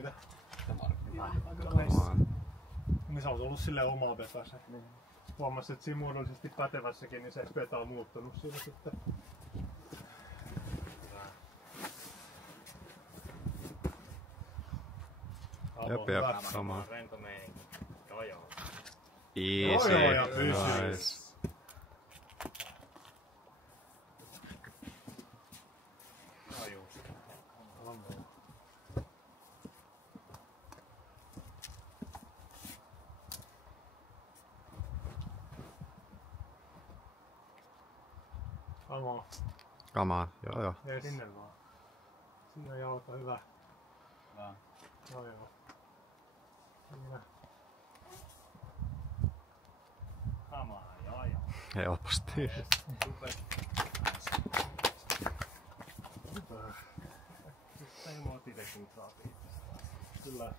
Mitä? Niin se on ollut silleen omaa betänsä. Huomasin, että siinä muodollisesti pätevässäkin niin se beta on muuttunut siinä sitten. Jep, sama. Rento meininki. Joo. Easy. Joo, ja pysyy. Nice. Kamaa, joo. Ei sinne vaan. Siinä on jalka hyvä. Hyvä. Joo. Siinä. Kamaa, joo. Helposti. Super. Hyvä. Tämä motivekin saatiin. Kyllä.